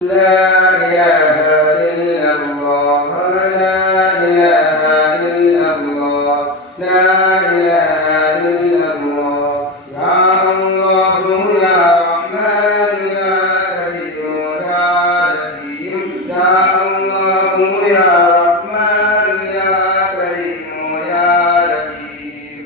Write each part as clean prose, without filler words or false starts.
لا إله إلا الله لا إله إلا الله لا إله إلا الله يا الله يا رحمن يا كريم يا رحيم يا الله يا رحمن يا كريم يا رحيم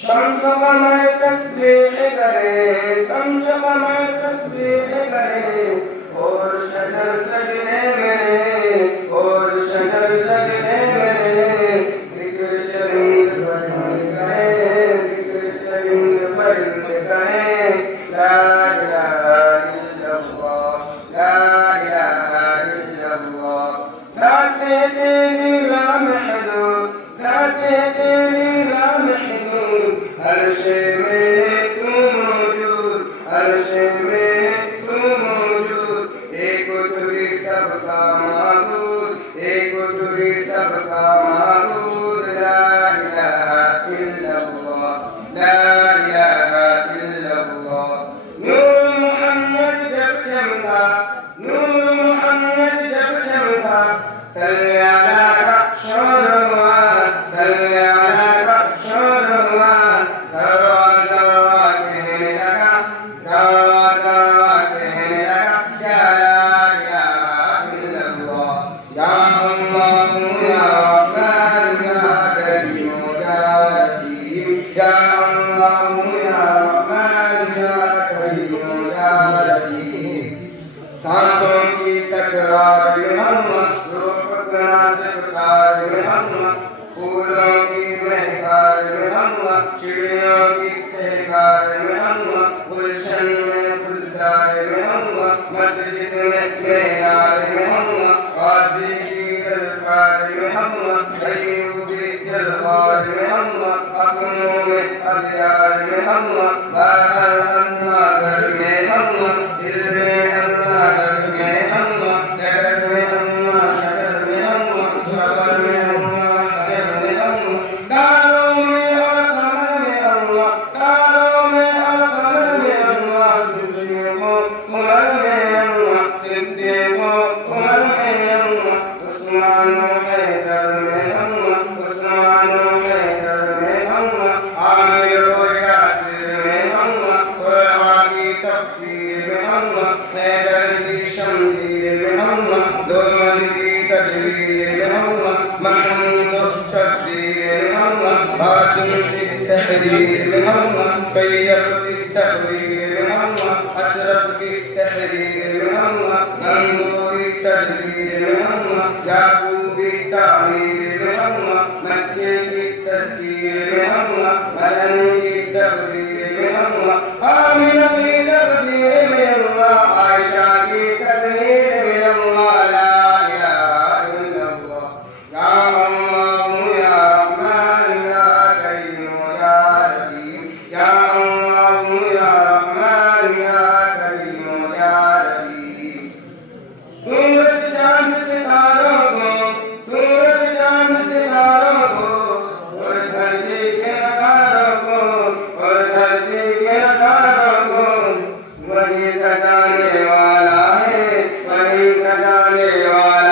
समझ तस्बीह करे समझ तस्बीह करे और शजर सजने में और शजर सजने में जिक्र चरिंद बरन करे जिक्र चरिंद बरन करे ला इलाहा इल्लल्लाह ला इलाहा इल्लल्लाह साथे तेरी ला महदूद साथे तेरी ला महदूद हर शे में तू मौजूद हर शे में तू मौजूद एक तुझी सबका माबूद एक तुझी सबका माबूद ला इलाहा इल्लल्लाह ला इलाहा इल्लल्लाह नूर मोहम्मद जब चमका नूर मोहम्मद जब चमका सल्ली अला शरवान सल्ली अला शरवान सर्वा सर्वा कहने लगा सर्वा सर्वा कहने लगा या ला इलाहा इल्लल्लाह या अल्लाह या रहमान या करीम या रहीम या अल्लाह या रहमान या करीम या रहीम सांसों की तकरार में हम रूप का ज़िक्र में हम फूलों की महकार में हम चिड़ियों की चहकार में हम गुलशन में गुलजार में हम मस्जिद में मीनार में हम काशी की दरबार में हम अयूबी दरबार में हम अपनों में अबयार में हम बाहर अल्लाह घर में हम दिल में अल्लाह घर में हम डगर में अल्लाह शगर में हम सबर में अल्लाह हजर में हम तारों में और कमर में अल्लाह तारों में और कमर में अल्लाह सिद्दीक़ को उमर में अल्लाह सिद्दीक़ को उमर में अल्लाह उस्मान हैदर में अल्लाह उस्मान हैदर में अल्लाह आमिर और यासिर में अल्लाह कुरान की तफसीर में अल्लाह हैदर की शमशीर में अल्लाह दोमन की तदबीर में अल्लाह महमूद शब्बीर में अल्लाह बासिम की तहरीर में अल्लाह तैयब की तहरीर में अल्लाह अशरफ की तहरीर में अल्लाह नंदूरी तदबीर में अल्लाह याकूबी तामीर में अल्लाह मक्के की तदबीर में अल्लाह मदन की तकदीर में अल्लाह आमिना की तकदीर में अल्लाह आयशा की तकदीर में अल्लाह ला इलाहा इल्लल्लाह या अल्लाह या रहमान या करीम या रहीम या अल्लाह या रहमान या करीम या रहीम सूरज चांद सितारों को सूरज चांद सितारों को और धरती के नजारों को और धरती के नजारों को वही सजाने वाला है वही सजाने वाला